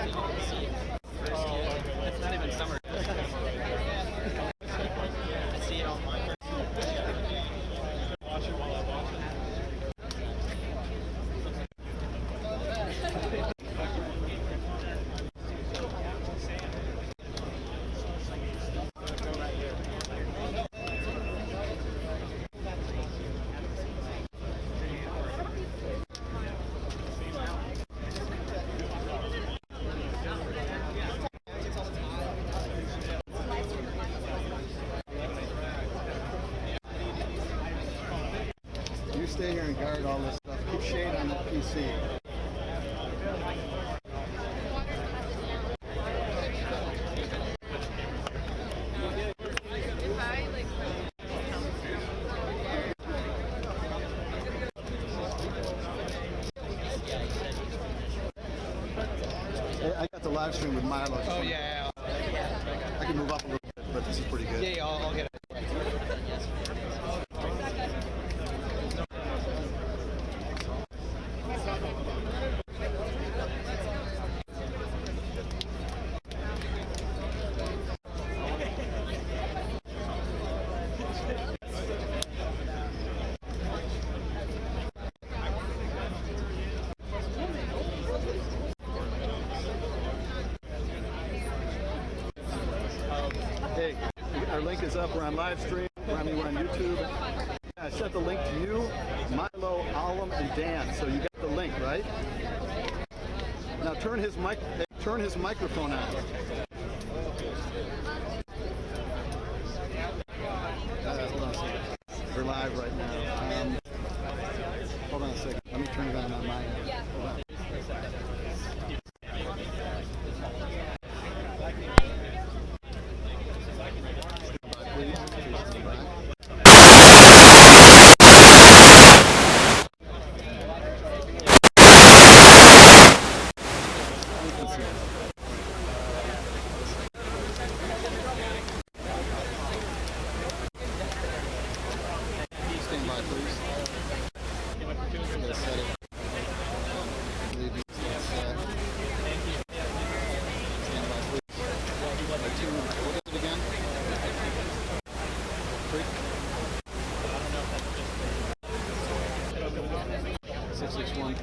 It's not even summer. I see it online. Watch it while I watch it. You stay here and guard all this stuff. Keep shade on that PC. I got the live stream with Milo. Oh yeah. I can move up a little bit, but this is pretty good. Yeah, I'll get it. Hey, our link is up. We're on live stream. We're on YouTube. I sent the link to you, Milo, Alam, and Dan. So you got the link, right? Now turn his microphone on. Hold on a second. We're live right now. Hold on a second. Let me turn it on my end. Hold on. Stand by, please. I'm gonna set it. Leave these set. Stand by, please. What is it again? 661.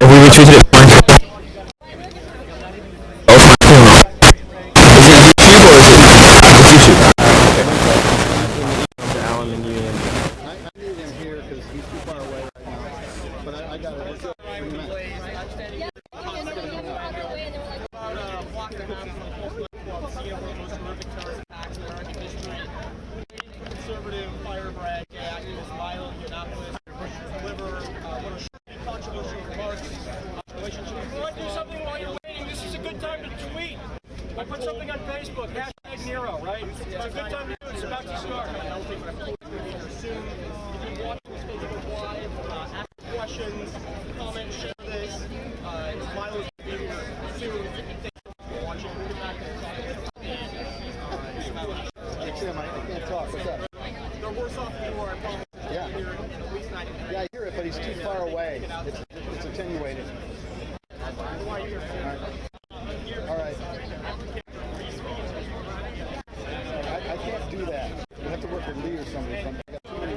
We retweeted it. I need him here because he's too far away right now. But I got it. What's up? Conservative fire brand activist Milo deliver controversial remarks. You might do something while you're waiting. This is a good time to tweet. I put something on Facebook, #Nero, right? It's a good time to do it. It's about to start. Soon. You can watch this Facebook Live, ask questions, comment, share this. Milo's going to be here soon. Thanks for watching. We'll be back I can't talk. What's up? They're worse off than you are, I promise. Yeah. At least 90. Yeah, I hear it, but he's too far away. It's attenuated. All right. I can't do that. You have to work with Lee or somebody. I got too many.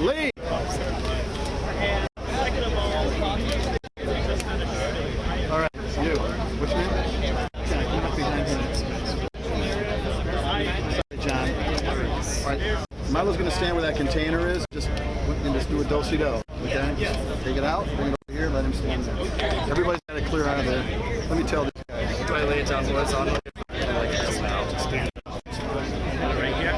Lee. And second of all, All right, you. What's your name? John, come up behind him. Sorry, John. All right, Milo's going to stand where that container is. Just do a do-si-do. Okay? Take it out. Bring it over here. Let him stand there. Everybody's got to clear out of there. Let me tell these guys. Do I lay it down what's on it? I like this now. Just stand up. Right here.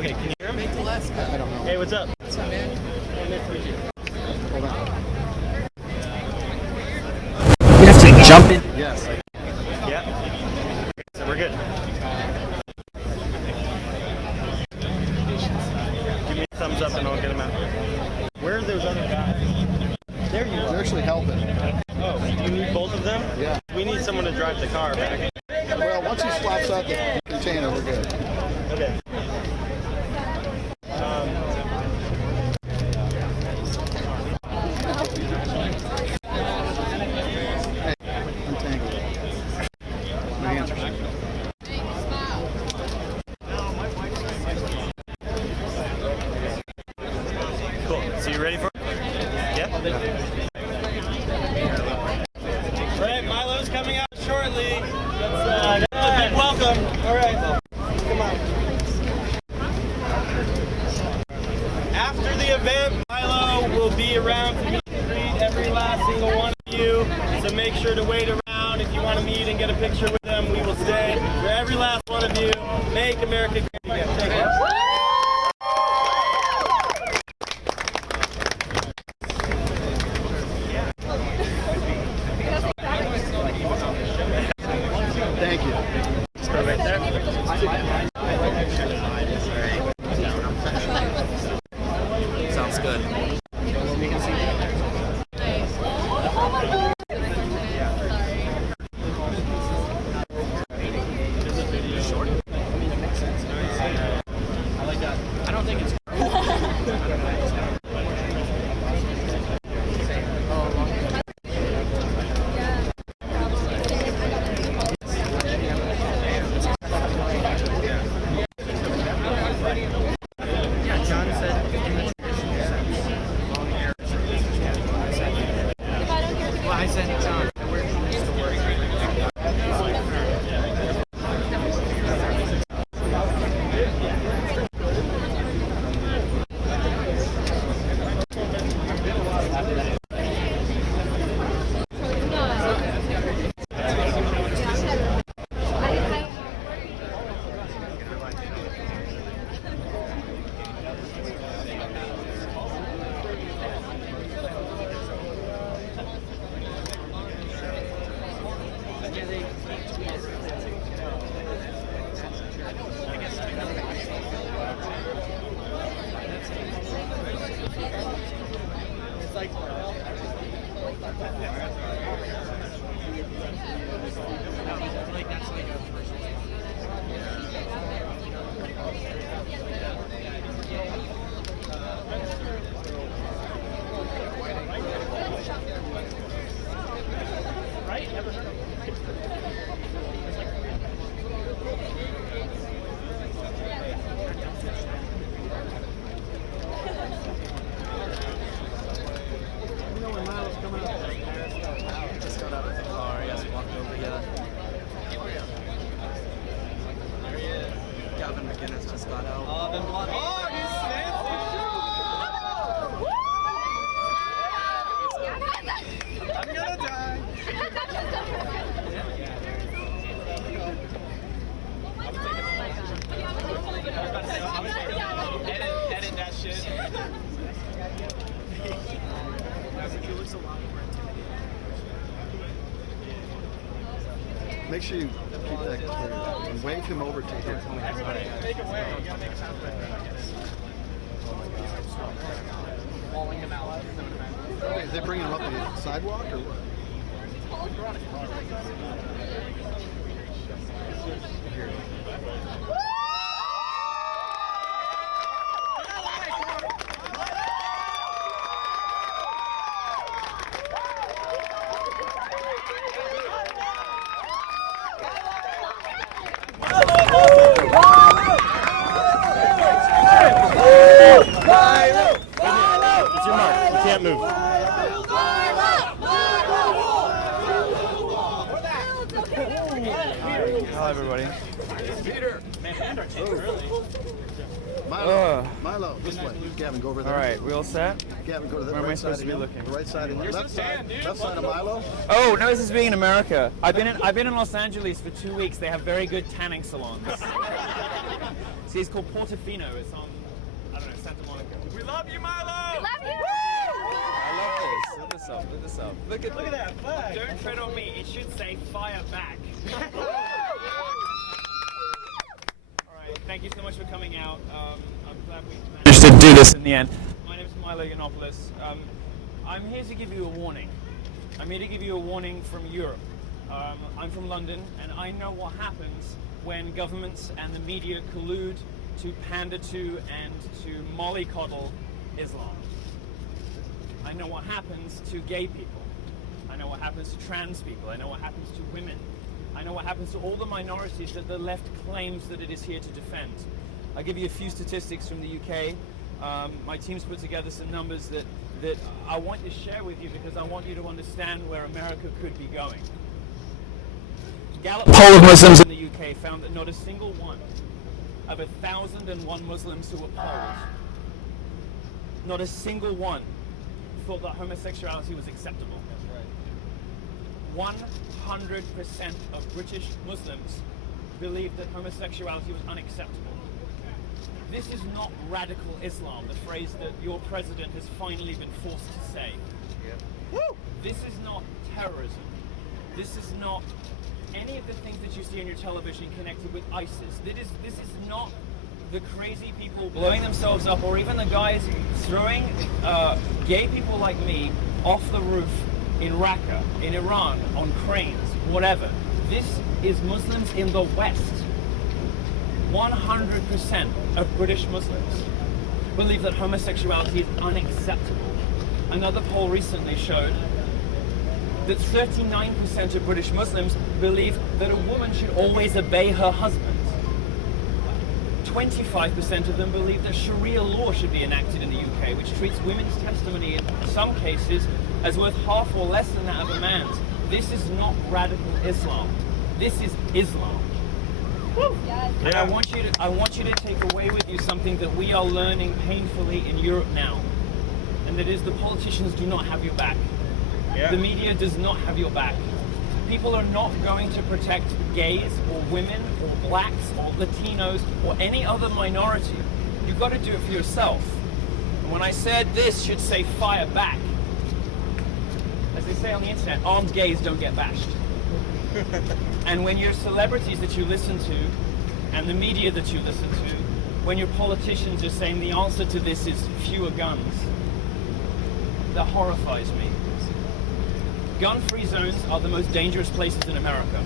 Okay, can you hear me? I don't know. hey, what's up? Hold on. We have to jump in. Yes. Yeah. So we're good. Give me a thumbs up and I'll get him out. Where are those other guys? There you They're are. actually helping. Oh, do you need both of them? Yeah. We need someone to drive the car back. Well, once he swaps out the container, we're good. Okay. Hey, untangle it. My hands are shaking. Cool. So you ready for it? Yeah? All right, Milo's coming out shortly. That's a big welcome. All right. Come on. After the event, Milo will be around to meet and greet every last single one of you. So make sure to wait around. If you want to meet and get a picture with them, we will stay. For every last one of you, make America great again. Take care. Thank you. Start right there. Sounds good. I don't think it's I sent John. Where he used to work. make sure you keep that clear and wave him over to here. Make it way. You gotta make sound walling him out. Okay, is they bringing him up the sidewalk or what? It's your mark. You can't move. Hello, everybody. Milo, this way. Gavin, go over there. All right, we all set? Gavin, go to the Where am I right side supposed to be again. looking? The right side again. Left side of Milo. Oh, no, this is being in America. I've been in Los Angeles for 2 weeks. They have very good tanning salons. See, it's called Portofino. It's on, I don't know, Santa Monica. We love you, Milo. I love this. Look this up. Look this up. Look at that flag. Don't tread on me. It should say fire back. All right. Thank you so much for coming out. I'm glad we managed to do this in the end. My name is Milo Yiannopoulos. I'm here to give you a warning. I'm here to give you a warning from Europe. I'm from London, and I know what happens when governments and the media collude to pander to and to mollycoddle Islam. I know what happens to gay people. I know what happens to trans people. I know what happens to women. I know what happens to all the minorities that the left claims that it is here to defend. I'll give you a few statistics from the UK. My team's put together some numbers that I want to share with you because I want you to understand where America could be going. Gallup poll of Muslims in the UK found that not a single one of 1,001 Muslims who were polled, not a single one thought that homosexuality was acceptable. 100% of British Muslims believed that homosexuality was unacceptable. This is not radical Islam, the phrase that your president has finally been forced to say. This is not terrorism. This is not any of the things that you see on your television connected with ISIS. This is not the crazy people blowing themselves up, or even the guys throwing gay people like me off the roof in Raqqa, in Iran, on cranes, whatever. This is Muslims in the West. 100% of British Muslims believe that homosexuality is unacceptable. Another poll recently showed that 39% of British Muslims believe that a woman should always obey her husband. 25% of them believe that Sharia law should be enacted in the UK, which treats women's testimony in some cases as worth half or less than that of a man's. This is not radical Islam. This is Islam. And I want you to take away with you something that we are learning painfully in Europe now, and that is the politicians do not have your back. The media does not have your back. People are not going to protect gays or women or blacks or Latinos or any other minority. You've got to do it for yourself. And when I said this should say fire back, as they say on the internet, armed gays don't get bashed. And when your celebrities that you listen to and the media that you listen to, when your politicians are saying the answer to this is fewer guns, that horrifies me. Gun-free zones are the most dangerous places in America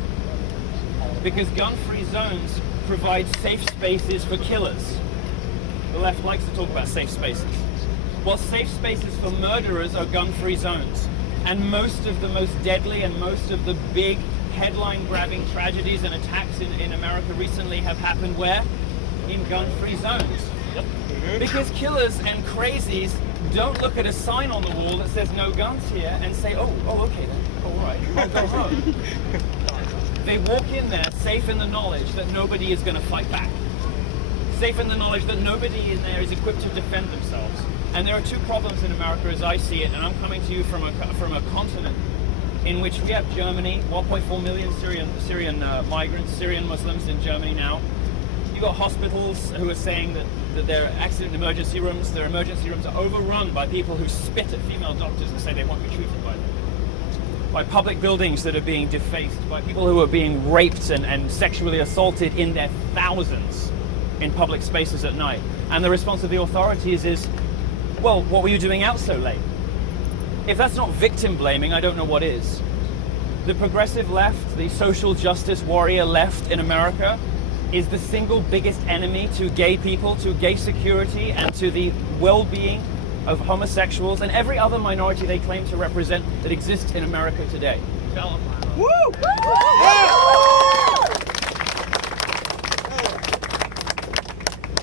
because gun-free zones provide safe spaces for killers. The left likes to talk about safe spaces. Well, safe spaces for murderers are gun-free zones. And most of the most deadly and most of the big headline-grabbing tragedies and attacks in America recently have happened where? In gun-free zones. Because killers and crazies don't look at a sign on the wall that says no guns here and say, oh, okay then, all right, I'll go home. They walk in there safe in the knowledge that nobody is going to fight back. Safe in the knowledge that nobody in there is equipped to defend themselves. And there are two problems in America as I see it, and I'm coming to you from a continent in which we have Germany, 1.4 million Syrian migrants, Syrian Muslims in Germany now. You've got hospitals who are saying that their accident emergency rooms, their emergency rooms are overrun by people who spit at female doctors and say they won't be treated by them. by public buildings that are being defaced, by people who are being raped and sexually assaulted in their thousands in public spaces at night. And the response of the authorities is, well, what were you doing out so late? If that's not victim blaming, I don't know what is. The progressive left, the social justice warrior left in America, is the single biggest enemy to gay people, to gay security, and to the well-being of homosexuals and every other minority they claim to represent that exists in America today. Tell them, Milo. Woo!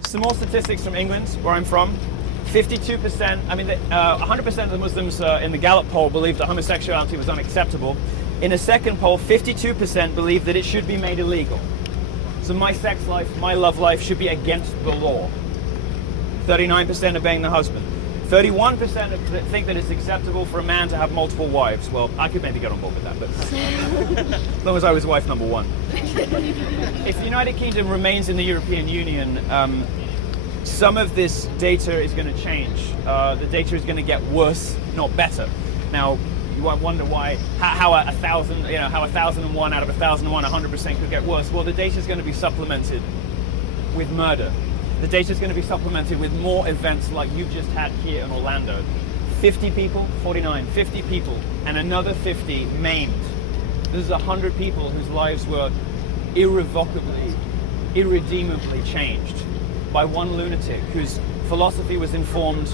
Some more statistics from England, where I'm from. 52%, 100% of the Muslims in the Gallup poll believed that homosexuality was unacceptable. In a second poll, 52% believed that it should be made illegal. So my sex life, my love life should be against the law. 39% obeying the husband. 31% think that it's acceptable for a man to have multiple wives. Well, I could maybe get on board with that, but as long as I was wife number one. If the United Kingdom remains in the European Union, some of this data is going to change. The data is going to get worse, not better. Now, you might wonder why, how 1,001 out of 1,001, 100% could get worse. Well, the data is going to be supplemented with murder. The data is going to be supplemented with more events like you've just had here in Orlando. 50 people, 49, 50 people, and another 50 maimed. This is 100 people whose lives were irrevocably, irredeemably changed by one lunatic whose philosophy was informed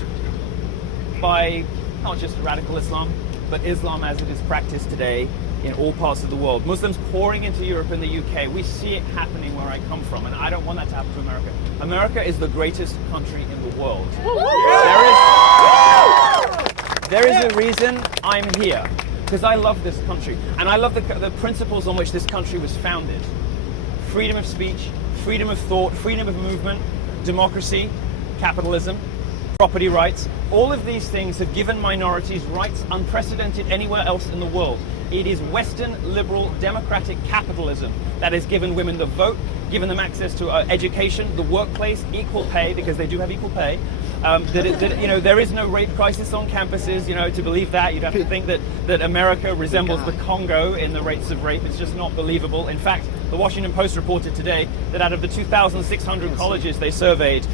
by not just radical Islam, but Islam as it is practiced today in all parts of the world. Muslims pouring into Europe and the UK. We see it happening where I come from, and I don't want that to happen to America. America is the greatest country in the world. There is a reason I'm here, because I love this country, and I love the principles on which this country was founded. Freedom of speech, freedom of thought, freedom of movement, democracy, capitalism, property rights. All of these things have given minorities rights unprecedented anywhere else in the world. It is Western liberal democratic capitalism that has given women the vote, given them access to education, the workplace, equal pay, because they do have equal pay. There is no rape crisis on campuses. To believe that, you'd have to think that America resembles the Congo in the rates of rape. It's just not believable. In fact, the Washington Post reported today that out of the 2,600 colleges they surveyed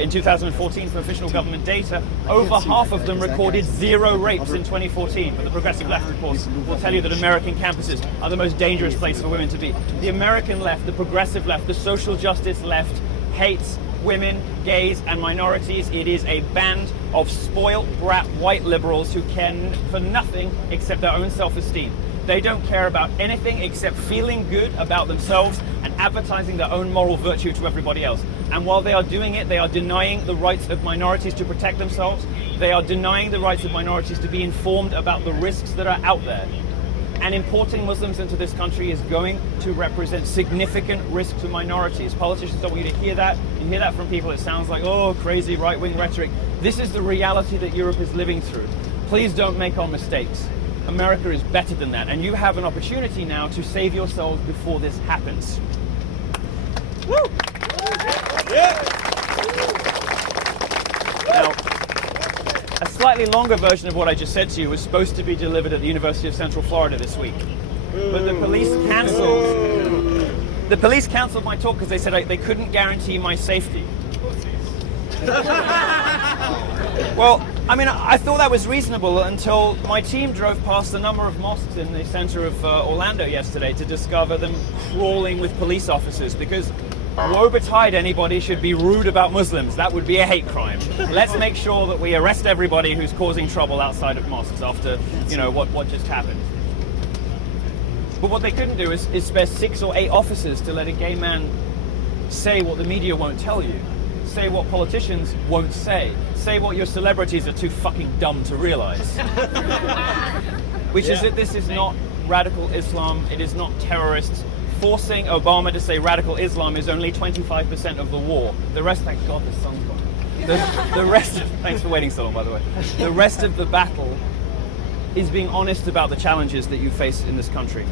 in 2014 from official government data, over half of them recorded 0 rapes in 2014. But the progressive left, of course, will tell you that American campuses are the most dangerous place for women to be. The American left, the progressive left, the social justice left hates women, gays, and minorities. It is a band of spoiled brat white liberals who care for nothing except their own self-esteem. They don't care about anything except feeling good about themselves and advertising their own moral virtue to everybody else. And while they are doing it, they are denying the rights of minorities to protect themselves. They are denying the rights of minorities to be informed about the risks that are out there. And importing Muslims into this country is going to represent significant risk to minorities. Politicians don't want you to hear that. You hear that from people, it sounds like, oh, crazy right-wing rhetoric. This is the reality that Europe is living through. Please don't make our mistakes. America is better than that, and you have an opportunity now to save yourselves before this happens. Woo! Yeah. Now, a slightly longer version of what I just said to you was supposed to be delivered at the University of Central Florida this week. But the police cancelled my talk because they said they couldn't guarantee my safety. Well, I thought that was reasonable until my team drove past a number of mosques in the center of Orlando yesterday to discover them crawling with police officers, because woe betide anybody should be rude about Muslims. That would be a hate crime. Let's make sure that we arrest everybody who's causing trouble outside of mosques after, what just happened. But what they couldn't do is spare 6 or 8 officers to let a gay man say what the media won't tell you. Say what politicians won't say. Say what your celebrities are too fucking dumb to realize. Which is that this is not radical Islam. It is not terrorists. Forcing Obama to say radical Islam is only 25% of the war. The rest, thank God the sun's gone. The rest, thanks for waiting so long, by the way. The rest of the battle is being honest about the challenges that you face in this country.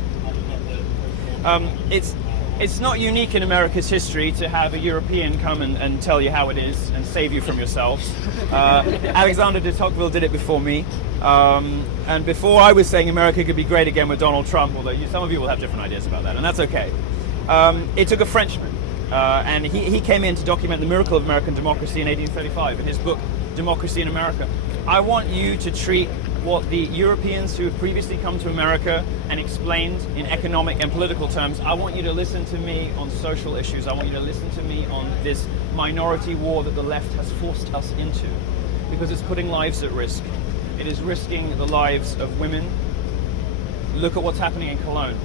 It's not unique in America's history to have a European come and tell you how it is and save you from yourselves. Alexander de Tocqueville did it before me. And before I was saying America could be great again with Donald Trump, although some of you will have different ideas about that, and that's okay. It took a Frenchman, and he came in to document the miracle of American democracy in 1835 in his book, Democracy in America. I want you to treat what the Europeans who have previously come to America and explained in economic and political terms, I want you to listen to me on social issues. I want you to listen to me on this minority war that the left has forced us into, because it's putting lives at risk. It is risking the lives of women. Look at what's happening in Cologne.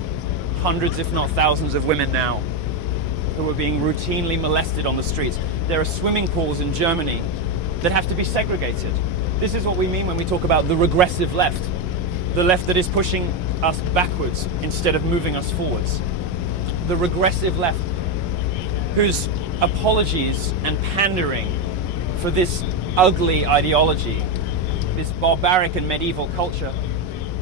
Hundreds, if not thousands, of women now who are being routinely molested on the streets. There are swimming pools in Germany that have to be segregated. This is what we mean when we talk about the regressive left. The left that is pushing us backwards instead of moving us forwards. The regressive left whose apologies and pandering for this ugly ideology, this barbaric and medieval culture,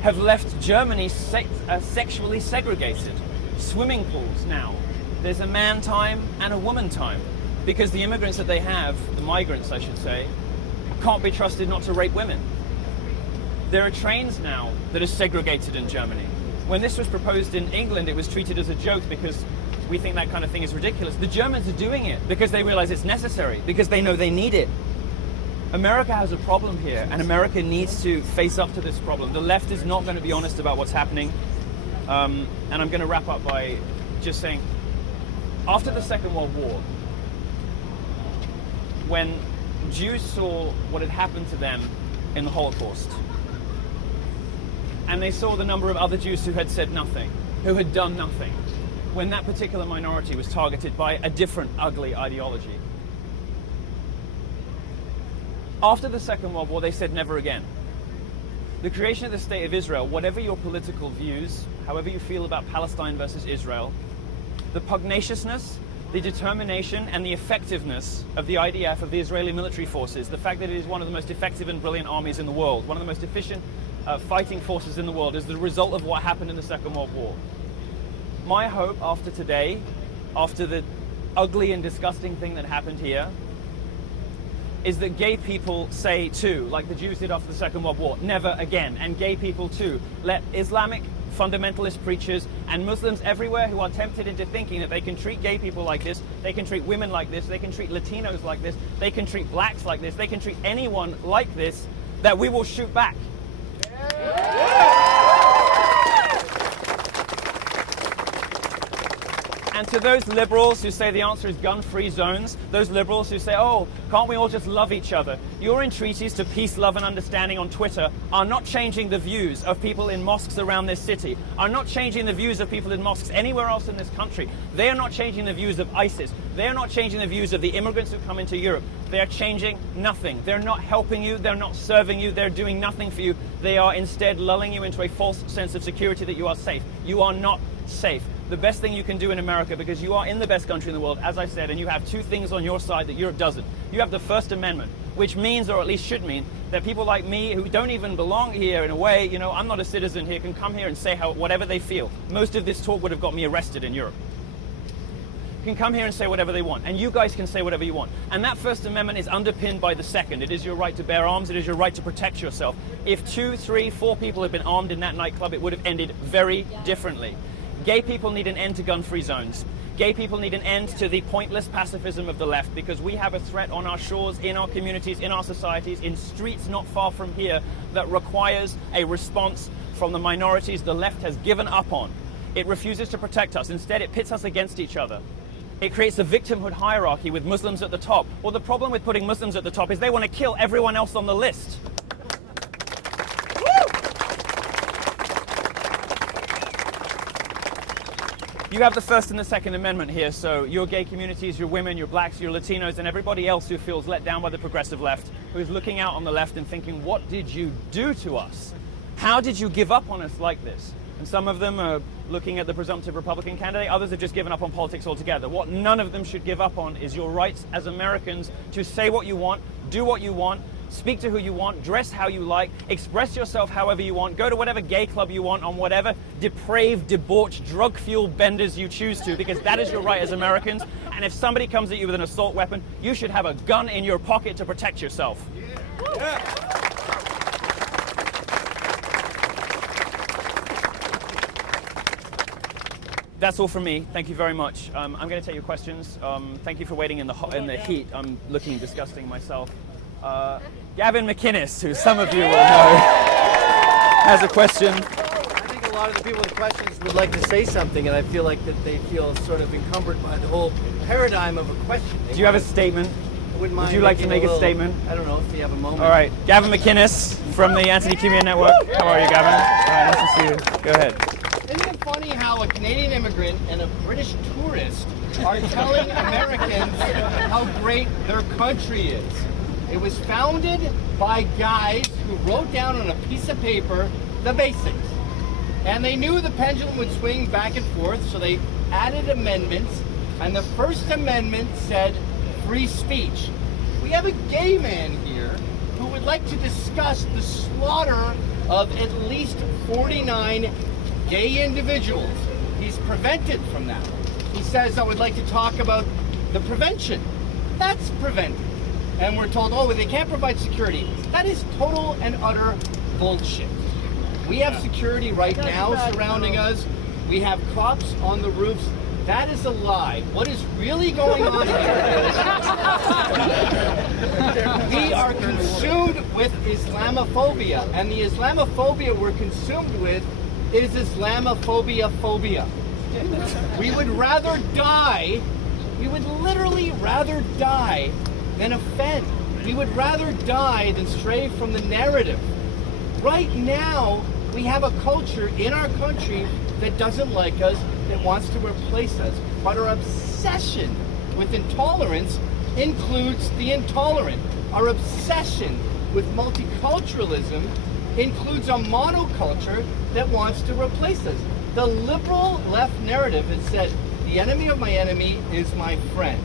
have left Germany sexually segregated. Swimming pools now. There's a man time and a woman time, because the immigrants that they have, the migrants I should say, can't be trusted not to rape women. There are trains now that are segregated in Germany. When this was proposed in England, it was treated as a joke because we think that kind of thing is ridiculous. The Germans are doing it because they realize it's necessary, because they know they need it. America has a problem here, and America needs to face up to this problem. The left is not going to be honest about what's happening. And I'm going to wrap up by just saying, after the Second World War, when Jews saw what had happened to them in the Holocaust, and they saw the number of other Jews who had said nothing, who had done nothing, when that particular minority was targeted by a different ugly ideology. After the Second World War, they said never again. The creation of the State of Israel, whatever your political views, however you feel about Palestine versus Israel, the pugnaciousness, the determination and the effectiveness of the IDF, of the Israeli military forces, the fact that it is one of the most effective and brilliant armies in the world, one of the most efficient fighting forces in the world, is the result of what happened in the Second World War. My hope after today, after the ugly and disgusting thing that happened here, is that gay people say too, like the Jews did after the Second World War, never again. And gay people too. Let Islamic fundamentalist preachers and Muslims everywhere who are tempted into thinking that they can treat gay people like this, they can treat women like this, they can treat Latinos like this, they can treat blacks like this, they can treat anyone like this, that we will shoot back. And to those liberals who say the answer is gun-free zones, those liberals who say, oh, can't we all just love each other? Your entreaties to peace, love and understanding on Twitter are not changing the views of people in mosques around this city, are not changing the views of people in mosques anywhere else in this country. They are not changing the views of ISIS. They are not changing the views of the immigrants who come into Europe. They are changing nothing. They're not helping you. They're not serving you. They're doing nothing for you. They are instead lulling you into a false sense of security that you are safe. You are not safe. The best thing you can do in America, because you are in the best country in the world, as I said, and you have two things on your side that Europe doesn't. You have the First Amendment, which means, or at least should mean, that people like me who don't even belong here in a way, you know, I'm not a citizen here, can come here and say whatever they feel. Most of this talk would have got me arrested in Europe. Can come here and say whatever they want, and you guys can say whatever you want. And that First Amendment is underpinned by the Second. It is your right to bear arms. It is your right to protect yourself. If 2, 3, 4 people had been armed in that nightclub, it would have ended very differently. Gay people need an end to gun-free zones. Gay people need an end to the pointless pacifism of the left, because we have a threat on our shores, in our communities, in our societies, in streets not far from here that requires a response from the minorities the left has given up on. It refuses to protect us. Instead, it pits us against each other. It creates a victimhood hierarchy with Muslims at the top. Well, the problem with putting Muslims at the top is they want to kill everyone else on the list. You have the First and the Second Amendment here, so your gay communities, your women, your blacks, your Latinos, and everybody else who feels let down by the progressive left, who is looking out on the left and thinking, what did you do to us? How did you give up on us like this? And some of them are looking at the presumptive Republican candidate, others have just given up on politics altogether. What none of them should give up on is your rights as Americans to say what you want, do what you want, speak to who you want, dress how you like, express yourself however you want, go to whatever gay club you want on whatever depraved, debauched, drug-fueled benders you choose to, because that is your right as Americans. And if somebody comes at you with an assault weapon, you should have a gun in your pocket to protect yourself. That's all from me. Thank you very much. I'm going to take your questions. Thank you for waiting in the heat. I'm looking disgusting myself. Gavin McInnes, who some of you will know, has a question. I think a lot of the people with questions would like to say something, and I feel like that they feel sort of encumbered by the whole paradigm of a question. Do you have a statement? Would you like to make a statement? I don't know if you have a moment. All right. Gavin McInnes from the Anthony Cumia Network. How are you, Gavin? All right, nice to see you. Go ahead. Isn't it funny how a Canadian immigrant and a British tourist are telling Americans how great their country is? It was founded by guys who wrote down on a piece of paper the basics. And they knew the pendulum would swing back and forth, so they added amendments. And the first amendment said free speech. We have a gay man here who would like to discuss the slaughter of at least 49 gay individuals. He's prevented from that. He says, I would like to talk about the prevention. That's prevented. And we're told, oh, they can't provide security. That is total and utter bullshit. We have security right now surrounding us. We have cops on the roofs. That is a lie. What is really going on here? We are consumed with Islamophobia. And the Islamophobia we're consumed with is Islamophobia phobia. We would rather die, we would literally rather die than offend. We would rather die than stray from the narrative. Right now, we have a culture in our country that doesn't like us, that wants to replace us. But our obsession with intolerance includes the intolerant. Our obsession with multiculturalism includes a monoculture that wants to replace us. The liberal left narrative has said, the enemy of my enemy is my friend.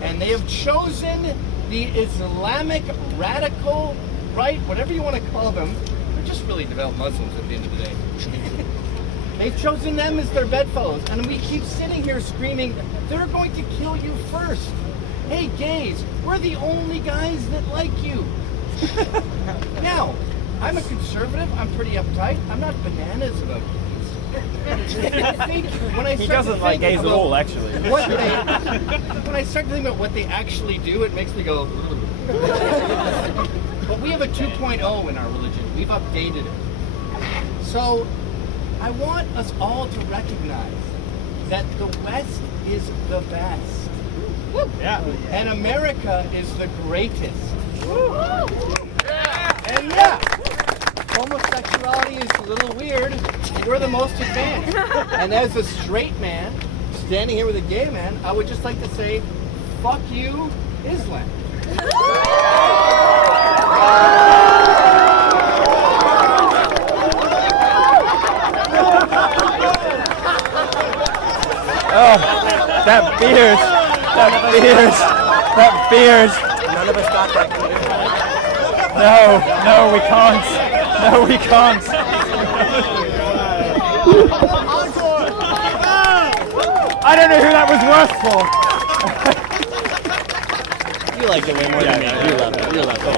And they have chosen the Islamic radical right, whatever you want to call them. They're just really devout Muslims at the end of the day. They've chosen them as their bedfellows. And we keep sitting here screaming, they're going to kill you first. Hey, gays, we're the only guys that like you. Now, I'm a conservative. I'm pretty uptight. I'm not bananas about gays. He doesn't like gays at all, actually. When I start to think about what they actually do, it makes me go. But we have a 2.0 in our religion. We've updated it. So I want us all to recognize that the West is the best. Yeah. And America is the greatest. And yeah, homosexuality is a little weird. We're the most advanced. And as a straight man, standing here with a gay man, I would just like to say, fuck you, Islam. Oh, that beard. That beard. None of us got that. No, we can't. No, we can't. I don't know who that was worse for. You like it way more than me. You love it. You love it.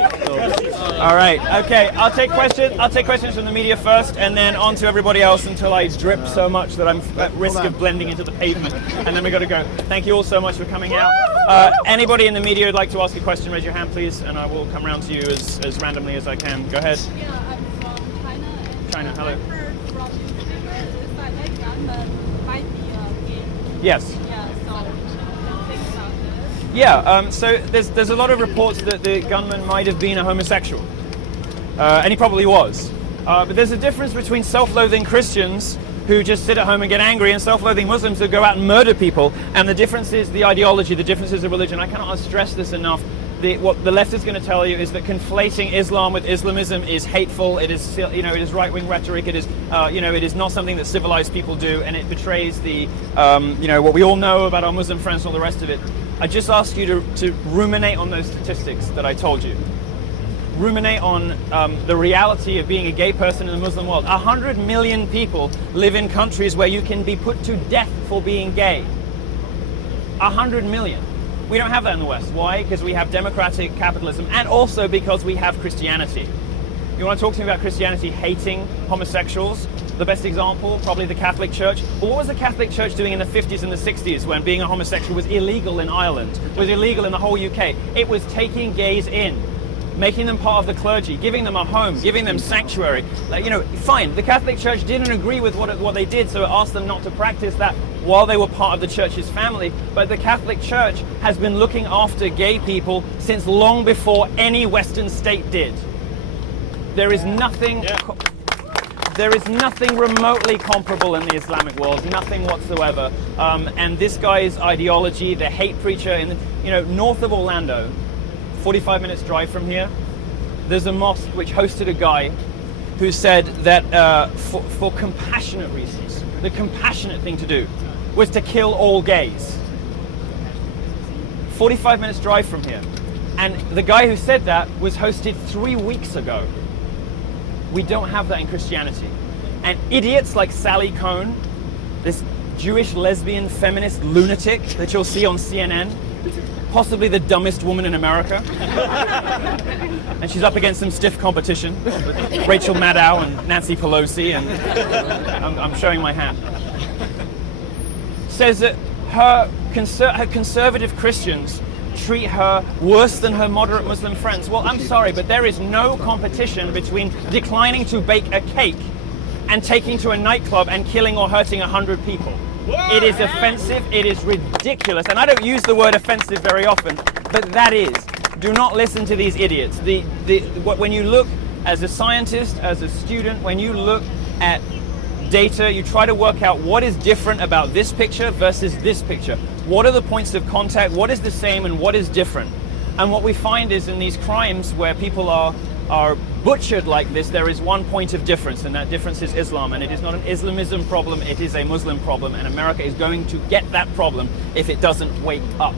All right. Okay. I'll take questions from the media first, and then on to everybody else until I drip so much that I'm at risk of blending into the pavement. And then we got to go. Thank you all so much for coming out. Anybody in the media who'd like to ask a question, raise your hand, please, and I will come around to you as randomly as I can. Go ahead. Yeah, I'm from China. And China. Hello. I heard from YouTubers that gunmen might be gay. Yes. Yeah. So think about this. Yeah, so there's a lot of reports that the gunman might have been a homosexual, and he probably was. But there's a difference between self-loathing Christians who just sit at home and get angry and self-loathing Muslims who go out and murder people, and the difference is the ideology, the difference is the religion. I cannot stress this enough. What the left is going to tell you is that conflating Islam with Islamism is hateful. It is, it is right-wing rhetoric. It is, it is not something that civilized people do, and it betrays the, what we all know about our Muslim friends and all the rest of it. I just asked you to ruminate on those statistics that I told you. ruminate on the reality of being a gay person in the Muslim world. 100 million people live in countries where you can be put to death for being gay. 100 million. We don't have that in the West. Why? Because we have democratic capitalism, and also because we have Christianity. You want to talk to me about Christianity hating homosexuals? The best example, probably the Catholic Church. But what was the Catholic Church doing in the 50s and the 60s when being a homosexual was illegal in Ireland, was illegal in the whole UK? It was taking gays in, making them part of the clergy, giving them a home, giving them sanctuary. Like, you know, fine, the Catholic Church didn't agree with what they did, so it asked them not to practice that while they were part of the church's family. But the Catholic Church has been looking after gay people since long before any Western state did. There is nothing remotely comparable in the Islamic world, nothing whatsoever. And this guy's ideology, the hate preacher, north of Orlando, 45 minutes drive from here, there's a mosque which hosted a guy who said that for compassionate reasons, the compassionate thing to do was to kill all gays. 45 minutes drive from here. And the guy who said that was hosted 3 weeks ago. We don't have that in Christianity. And idiots like Sally Cohn, this Jewish lesbian feminist lunatic that you'll see on CNN, possibly the dumbest woman in America. And she's up against some stiff competition, Rachel Maddow and Nancy Pelosi, and I'm showing my hat. Says that her conservative Christians treat her worse than her moderate Muslim friends. Well, I'm sorry, but there is no competition between declining to bake a cake and taking to a nightclub and killing or hurting 100 people. It is offensive, it is ridiculous, and I don't use the word offensive very often, but that is. Do not listen to these idiots. When you look as a scientist, as a student, when you look at data, you try to work out what is different about this picture versus this picture. What are the points of contact? What is the same and what is different? And what we find is in these crimes where people are butchered like this, there is one point of difference, and that difference is Islam. And it is not an Islamism problem, it is a Muslim problem, and America is going to get that problem if it doesn't wake up.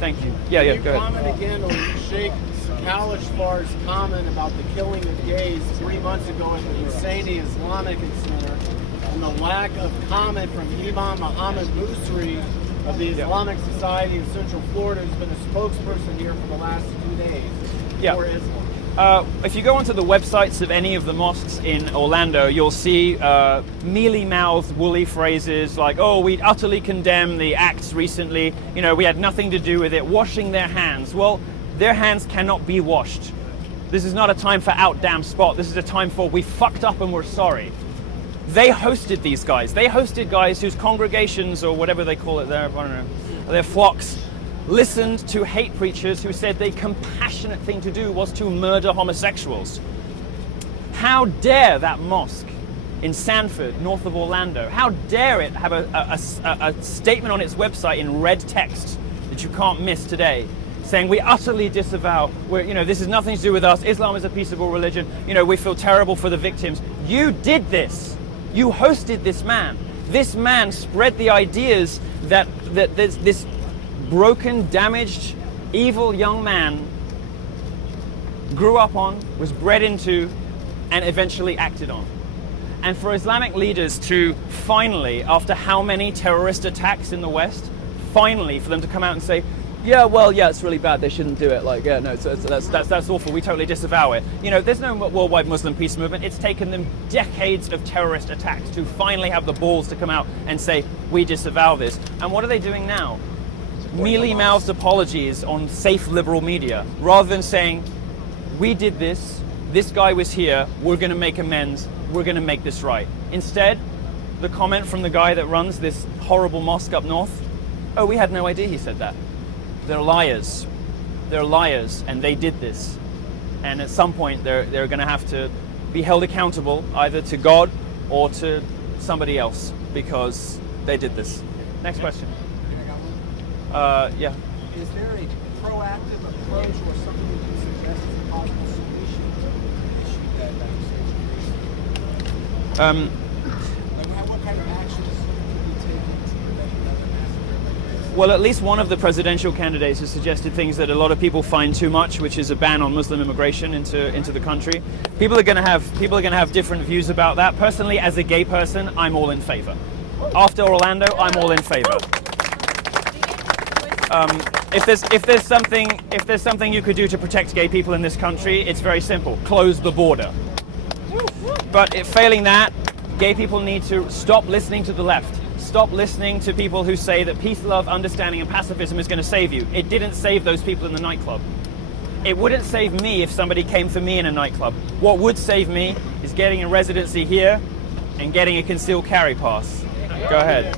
Thank you. Yeah, Can you go ahead. comment again on Sheikh Kalishfar's comment about the killing of gays 3 months ago at the Husseini Islamic Center, and the lack of comment from Imam Muhammad Busri of the Islamic Society of Central Florida, who's been a spokesperson here for the last 2 days for Islam? If you go onto the websites of any of the mosques in Orlando, you'll see mealy-mouthed, woolly phrases like, oh, we utterly condemn the acts recently, we had nothing to do with it, washing their hands. Well, their hands cannot be washed. This is not a time for out damn spot. This is a time for we fucked up and we're sorry. They hosted these guys. They hosted guys whose congregations, or whatever they call it, their flocks, listened to hate preachers who said the compassionate thing to do was to murder homosexuals. How dare that mosque in Sanford, north of Orlando, how dare it have a statement on its website in red text that you can't miss today, saying we utterly disavow, this has nothing to do with us, Islam is a peaceable religion, we feel terrible for the victims. You did this. You hosted this man. This man spread the ideas that this broken, damaged, evil young man grew up on, was bred into, and eventually acted on. And for Islamic leaders to finally, after how many terrorist attacks in the West, finally for them to come out and say, it's really bad, they shouldn't do it. That's awful, we totally disavow it. There's no worldwide Muslim peace movement. It's taken them decades of terrorist attacks to finally have the balls to come out and say, we disavow this. And what are they doing now? Mealy-mouthed apologies on safe liberal media, rather than saying, we did this guy was here, we're going to make amends, we're going to make this right. Instead, the comment from the guy that runs this horrible mosque up north, oh, we had no idea he said that. They're liars. They're liars, and they did this. And at some point, they're going to have to be held accountable either to God or to somebody else because they did this. Next question. Yeah. Is there a proactive approach or something you can suggest as a possible solution to the issue that what kind of actions can be taken to prevent another massacre like this? Well, at least one of the presidential candidates has suggested things that a lot of people find too much, which is a ban on Muslim immigration into the country. People are going to have different views about that. Personally, as a gay person, I'm all in favor. After Orlando, I'm all in favor. If there's something you could do to protect gay people in this country, it's very simple: close the border. But failing that, gay people need to stop listening to the left. Stop listening to people who say that peace, love, understanding, and pacifism is going to save you. It didn't save those people in the nightclub. It wouldn't save me if somebody came for me in a nightclub. What would save me is getting a residency here and getting a concealed carry pass. Go ahead.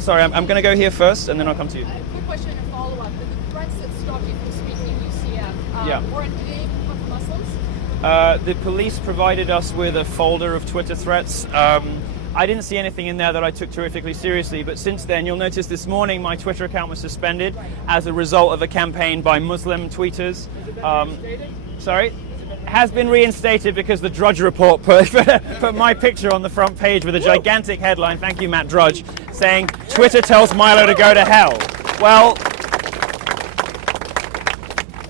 Sorry, I'm going to go here first, and then I'll come to you. Quick question and follow-up. The threats that stopped you from speaking UCF, weren't they from Muslims? The police provided us with a folder of Twitter threats. I didn't see anything in there that I took terrifically seriously, but since then, you'll notice this morning my Twitter account was suspended as a result of a campaign by Muslim tweeters. Sorry? Has been reinstated because the Drudge Report put my picture on the front page with a gigantic headline, thank you Matt Drudge, saying, Twitter tells Milo to go to hell. Well,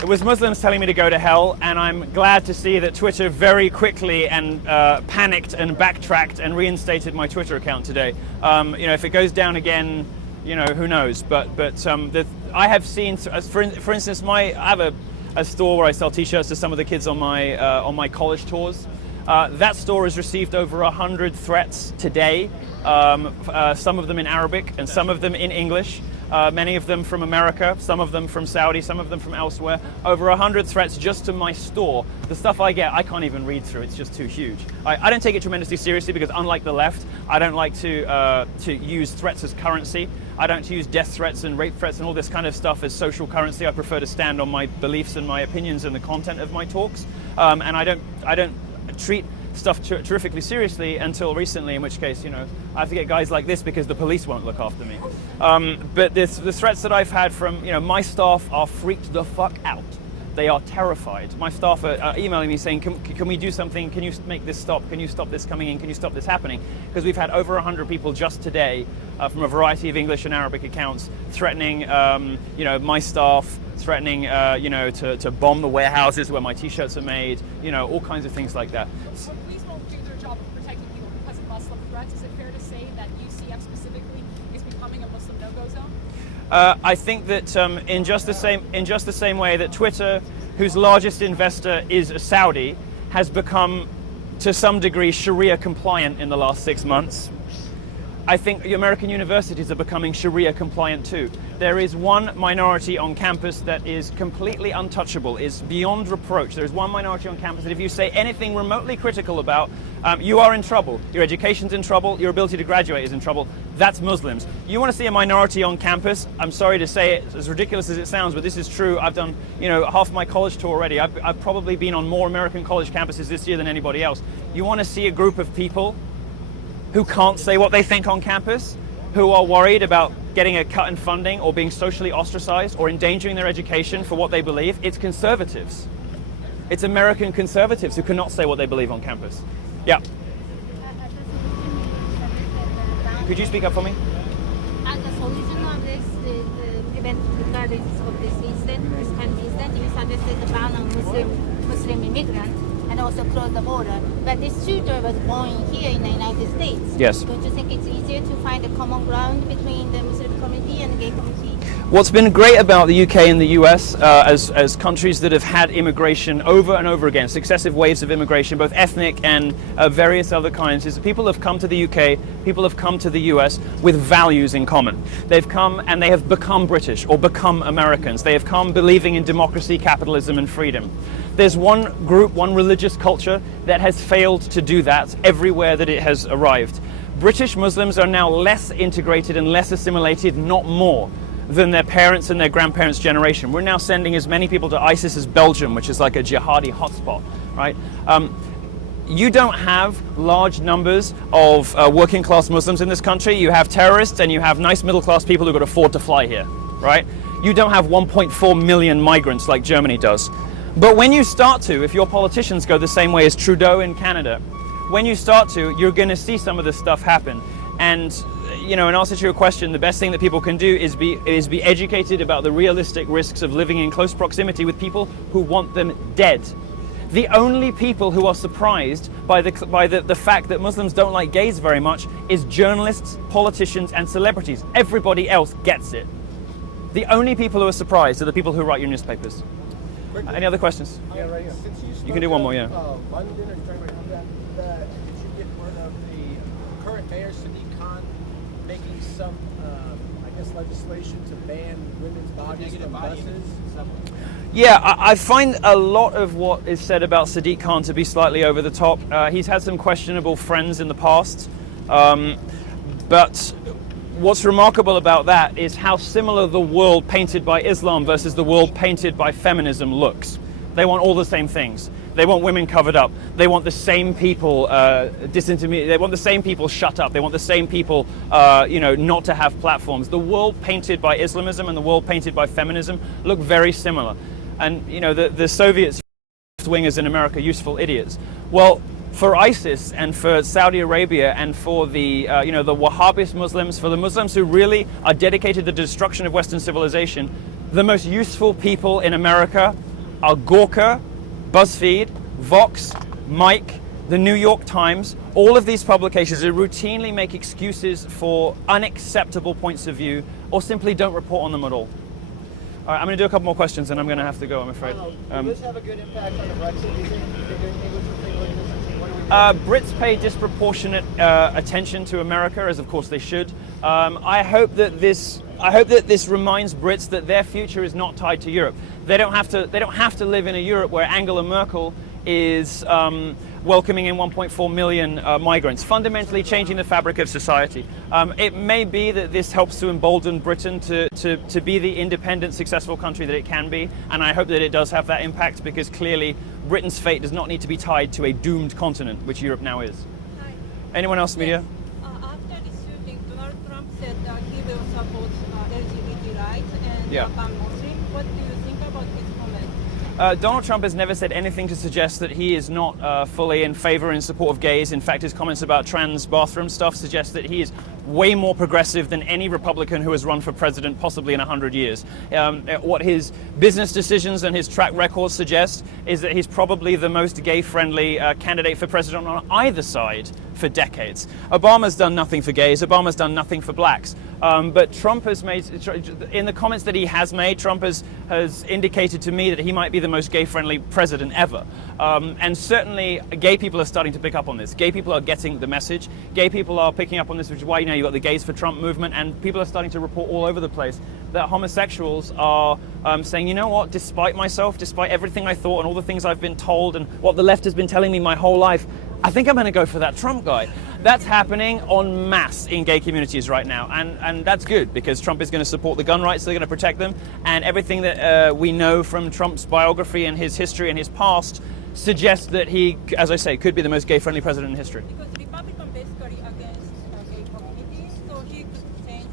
it was Muslims telling me to go to hell, and I'm glad to see that Twitter very quickly and panicked and backtracked and reinstated my Twitter account today. If it goes down again, who knows? But I have seen, for instance, I have a store where I sell T-shirts to some of the kids on my college tours. That store has received over 100 threats today. Some of them in Arabic and some of them in English. Many of them from America, some of them from Saudi, some of them from elsewhere. Over 100 threats just to my store. The stuff I get, I can't even read through. It's just too huge. I don't take it tremendously seriously because, unlike the left, I don't like to use threats as currency. I don't use death threats and rape threats and all this kind of stuff as social currency. I prefer to stand on my beliefs and my opinions and the content of my talks. And I don't treat stuff terrifically seriously until recently, in which case, I have to get guys like this because the police won't look after me. But the threats that I've had from, my staff are freaked the fuck out. They are terrified. My staff are emailing me saying, can we do something? Can you make this stop? Can you stop this coming in? Can you stop this happening? Because we've had over 100 people just today from a variety of English and Arabic accounts threatening, my staff, threatening, to bomb the warehouses where my T-shirts are made, all kinds of things like that. So police won't do their job of protecting people because of Muslim threats. Is it fair to say that UCF specifically is becoming a Muslim no-go zone? I think that in just the same way that Twitter, whose largest investor is Saudi, has become to some degree Sharia compliant in the last 6 months, I think the American universities are becoming Sharia compliant too. There is one minority on campus that is completely untouchable, is beyond reproach. There is one minority on campus that if you say anything remotely critical about, you are in trouble. Your education's in trouble, your ability to graduate is in trouble. That's Muslims. You want to see a minority on campus, I'm sorry to say it, as ridiculous as it sounds, but this is true. I've done, half my college tour already. I've probably been on more American college campuses this year than anybody else. You want to see a group of people who can't say what they think on campus, who are worried about getting a cut in funding or being socially ostracized or endangering their education for what they believe, it's conservatives. It's American conservatives who cannot say what they believe on campus. Yeah. Could you speak up for me? And the solution of this, prevent recurrence of this incident, this kind of incident, you suggested the ban on Muslim immigrants and also close the border. But this shooter was born here in the United States. Yes. Don't you think it's easier to find a common ground between the Muslim community and the gay community? What's been great about the UK and the US as countries that have had immigration over and over again, successive waves of immigration, both ethnic and various other kinds, is that people have come to the UK, people have come to the US with values in common. They've come and they have become British or become Americans. They have come believing in democracy, capitalism, and freedom. There's one group, one religious culture that has failed to do that everywhere that it has arrived. British Muslims are now less integrated and less assimilated, not more, than their parents and their grandparents' generation. We're now sending as many people to ISIS as Belgium, which is like a jihadi hotspot, right? You don't have large numbers of working class Muslims in this country. You have terrorists and you have nice middle class people who could afford to fly here, right? You don't have 1.4 million migrants like Germany does. But when you start to, if your politicians go the same way as Trudeau in Canada, when you start to, you're going to see some of this stuff happen. And in answer to your question, the best thing that people can do is be educated about the realistic risks of living in close proximity with people who want them dead. The only people who are surprised by the fact that Muslims don't like gays very much is journalists, politicians, and celebrities. Everybody else gets it. The only people who are surprised are the people who write your newspapers. Any other questions? Yeah, right here. You can do one more, yeah. London, are you talking about that? Did you get word of the current mayor, Sadiq Khan, making some, legislation to ban women's bodies from buses? Yeah, I find a lot of what is said about Sadiq Khan to be slightly over the top. He's had some questionable friends in the past, but what's remarkable about that is how similar the world painted by Islam versus the world painted by feminism looks. They want all the same things. They want women covered up. They want the same people disintermediated. They want the same people shut up. They want the same people, not to have platforms. The world painted by Islamism and the world painted by feminism look very similar. And the Soviets, wingers in America, useful idiots. Well, for ISIS and for Saudi Arabia and for the the Wahhabist Muslims, for the Muslims who really are dedicated to the destruction of Western civilization, the most useful people in America are Gawker, BuzzFeed, Vox, Mike, the New York Times. All of these publications routinely make excuses for unacceptable points of view or simply don't report on them at all. All right, I'm going to do a couple more questions and I'm going to have to go, I'm afraid. Will this have a good impact on the Brexit? Do you think Brits pay disproportionate attention to America, as of course they should. I hope that this reminds Brits that their future is not tied to Europe. They don't have to live in a Europe where Angela Merkel is welcoming in 1.4 million migrants, fundamentally changing the fabric of society. It may be that this helps to embolden Britain to be the independent, successful country that it can be, and I hope that it does have that impact, because clearly Britain's fate does not need to be tied to a doomed continent, which Europe now is. Hi. Anyone else, media? After the shooting, Donald Trump said that he will support LGBT rights and ban Muslim. What do you think about his comment? Donald Trump has never said anything to suggest that he is not fully in favor and in support of gays. In fact, his comments about trans bathroom stuff suggest that he is way more progressive than any Republican who has run for president possibly in 100 years. What his business decisions and his track record suggest is that he's probably the most gay-friendly candidate for president on either side for decades. Obama's done nothing for gays. Obama's done nothing for blacks. But Trump has made, in the comments that he has made, Trump has indicated to me that he might be the most gay-friendly president ever. And certainly gay people are starting to pick up on this. Gay people are getting the message. Gay people are picking up on this, which is why you've got the Gays for Trump movement, and people are starting to report all over the place that homosexuals are saying, you know what, despite myself, despite everything I thought and all the things I've been told and what the left has been telling me my whole life, I think I'm going to go for that Trump guy. That's happening en masse in gay communities right now, and that's good, because Trump is going to support the gun rights, they're going to protect them, and everything that we know from Trump's biography and his history and his past suggests that he, as I say, could be the most gay-friendly president in history. Because Republican basically against gay communities, so he could change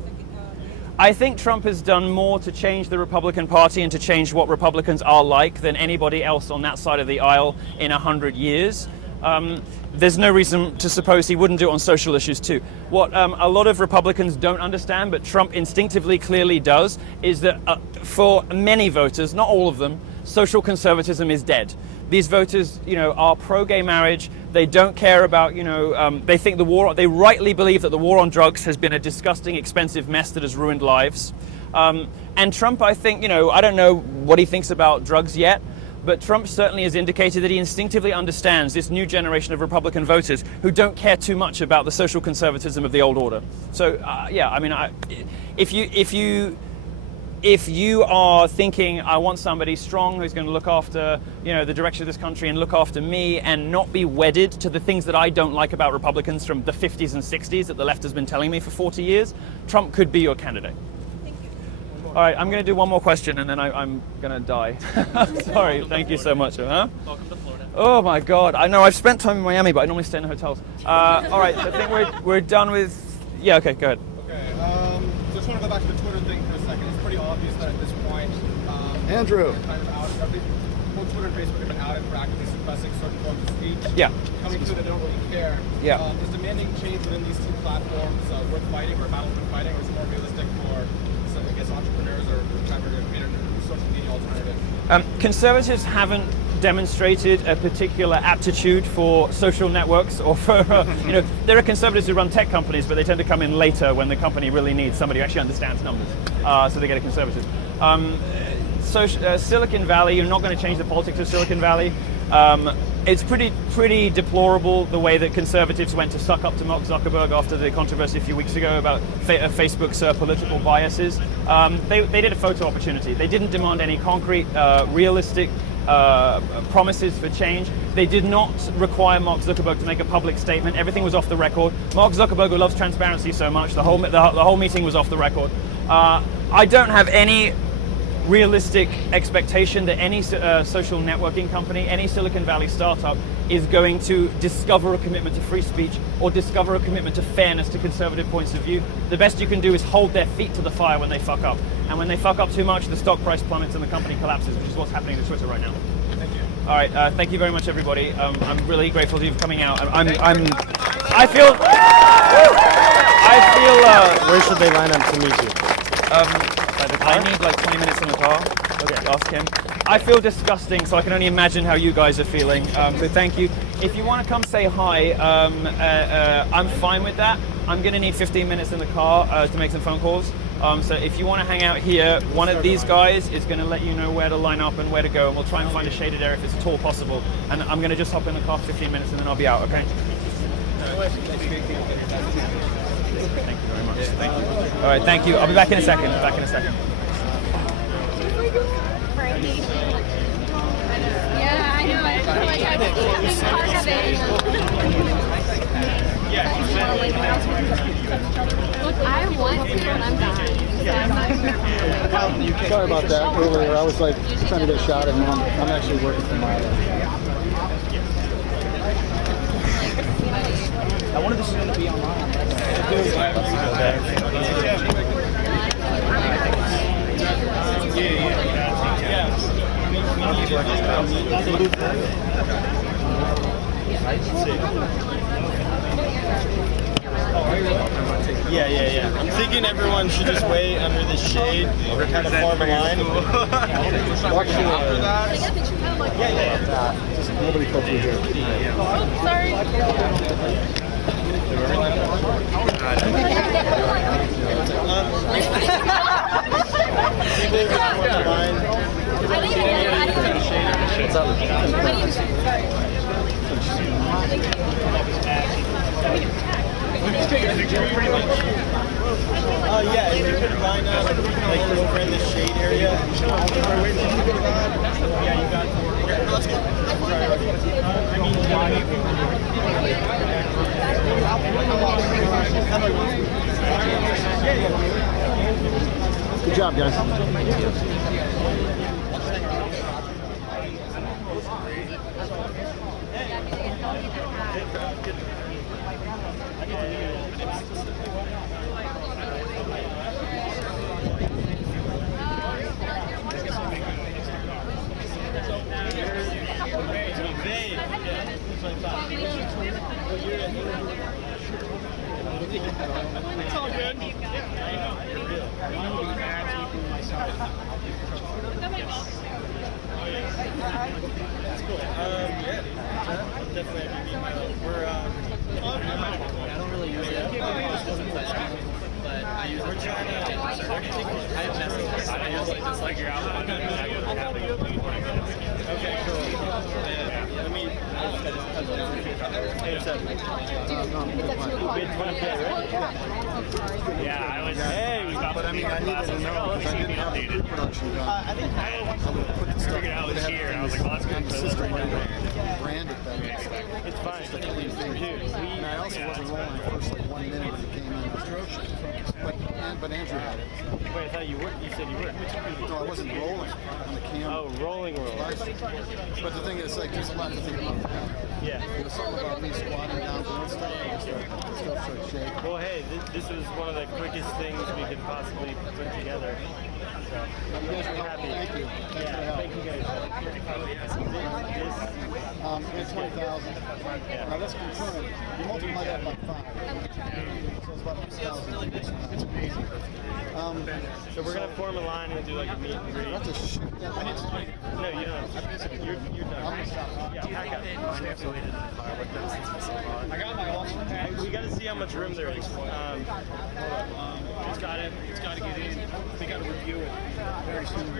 I think Trump has done more to change the Republican Party and to change what Republicans are like than anybody else on that side of the aisle in 100 years. There's no reason to suppose he wouldn't do it on social issues too. What a lot of Republicans don't understand, but Trump instinctively clearly does, is that for many voters, not all of them, social conservatism is dead. These voters, are pro-gay marriage. They don't care about, they think they rightly believe that the war on drugs has been a disgusting, expensive mess that has ruined lives. And Trump, I think, I don't know what he thinks about drugs yet, but Trump certainly has indicated that he instinctively understands this new generation of Republican voters who don't care too much about the social conservatism of the old order. So, if you are thinking, I want somebody strong who's going to look after, the direction of this country and look after me and not be wedded to the things that I don't like about Republicans from the 50s and 60s that the left has been telling me for 40 years, Trump could be your candidate. Thank you. All right, I'm going to do one more question and then I'm going to die. Sorry, thank you so much. Huh? Welcome to Florida. Oh my God, I know I've spent time in Miami, but I normally stay in hotels. All right, I think we're done with, yeah, okay, go ahead. Okay, just want to go back to the Twitter thing for a second. It's pretty obvious that at this point, Andrew. kind of out of everything. both Twitter and Facebook have been outed for actively suppressing certain forms of speech. Yeah. Coming through that don't really care. Yeah. Is demanding change within these two platforms worth fighting, or a battle worth fighting, or is it more realistic for some, I guess, entrepreneurs or trying to social media alternative? Conservatives haven't demonstrated a particular aptitude for social networks or for, there are conservatives who run tech companies, but they tend to come in later when the company really needs somebody who actually understands numbers. So they get a conservative. Silicon Valley, you're not going to change the politics of Silicon Valley. It's pretty deplorable the way that conservatives went to suck up to Mark Zuckerberg after the controversy a few weeks ago about Facebook's political biases. They did a photo opportunity. They didn't demand any concrete, realistic promises for change. They did not require Mark Zuckerberg to make a public statement. Everything was off the record. Mark Zuckerberg, who loves transparency so much, the whole meeting was off the record. I don't have any realistic expectation that any social networking company, any Silicon Valley startup is going to discover a commitment to free speech or discover a commitment to fairness, to conservative points of view. The best you can do is hold their feet to the fire when they fuck up. And when they fuck up too much, the stock price plummets and the company collapses, which is what's happening to Twitter right now. Thank you. All right, thank you very much, everybody. I'm really grateful to you for coming out. I feel. Where should they line up to meet you? I need like 20 minutes in the car. Okay, ask him. I feel disgusting, so I can only imagine how you guys are feeling. So thank you. If you want to come say hi, I'm fine with that. I'm going to need 15 minutes in the car to make some phone calls. So if you want to hang out here, one of these guys is going to let you know where to line up and where to go, and we'll try and find a shaded area if it's at all possible. And I'm going to just hop in the car for 15 minutes and then I'll be out, okay? Thank you very much. Thank you. All right, thank you. I'll be back in a second. Yeah, I know. I feel like I'm part of it. Look, I want to, but I'm dying. Sorry about that earlier. I was like trying to get a shot at him. I'm actually working for Milo. I wanted this to be online. Yeah. I'm thinking everyone should just wait under the shade or kind of form a line. After that. Yeah. Just nobody come through here. Sorry. What's up? Yeah, if you could line up like over in the shade area. Yeah, you got. Okay, let's go. Good job, guys. It's all good. That's cool. Yeah. Definitely have you meet Milo. We're I don't really use it. But I use it. We're trying to I usually just like your outline. Okay, cool. Let me Yeah, I was. Hey, But I mean, I needed to know because I didn't have the pre-production done. I think I would put the stuff figured out it was here, and I was like, well, that's good. the system right now. Brand it that way. it's fine. Just a clean thing. And I also wasn't rolling the first like 1 minute when it came in. But Andrew had it. Wait, I thought you were. You said you were. No, I wasn't rolling on the camera. Oh, rolling. But the thing is, like, there's a lot to think about. Yeah. There's something about me squatting down doing stuff. Stuff starts shaking. Well, hey, this was one of the quickest things we could possibly put together. So You guys are happy. Thank you. Thanks for the help. thank you guys. It's 20,000. Now that's concurrent. You multiply that by 5. So it's about 100,000. It's amazing. So we're gonna form a line and do like a meet and greet. That's a shoot. No, you don't. You're done. Yeah, pack up. I got my awesome pack. We got to see how much room there is. It's got to get in. They got to review it very soon.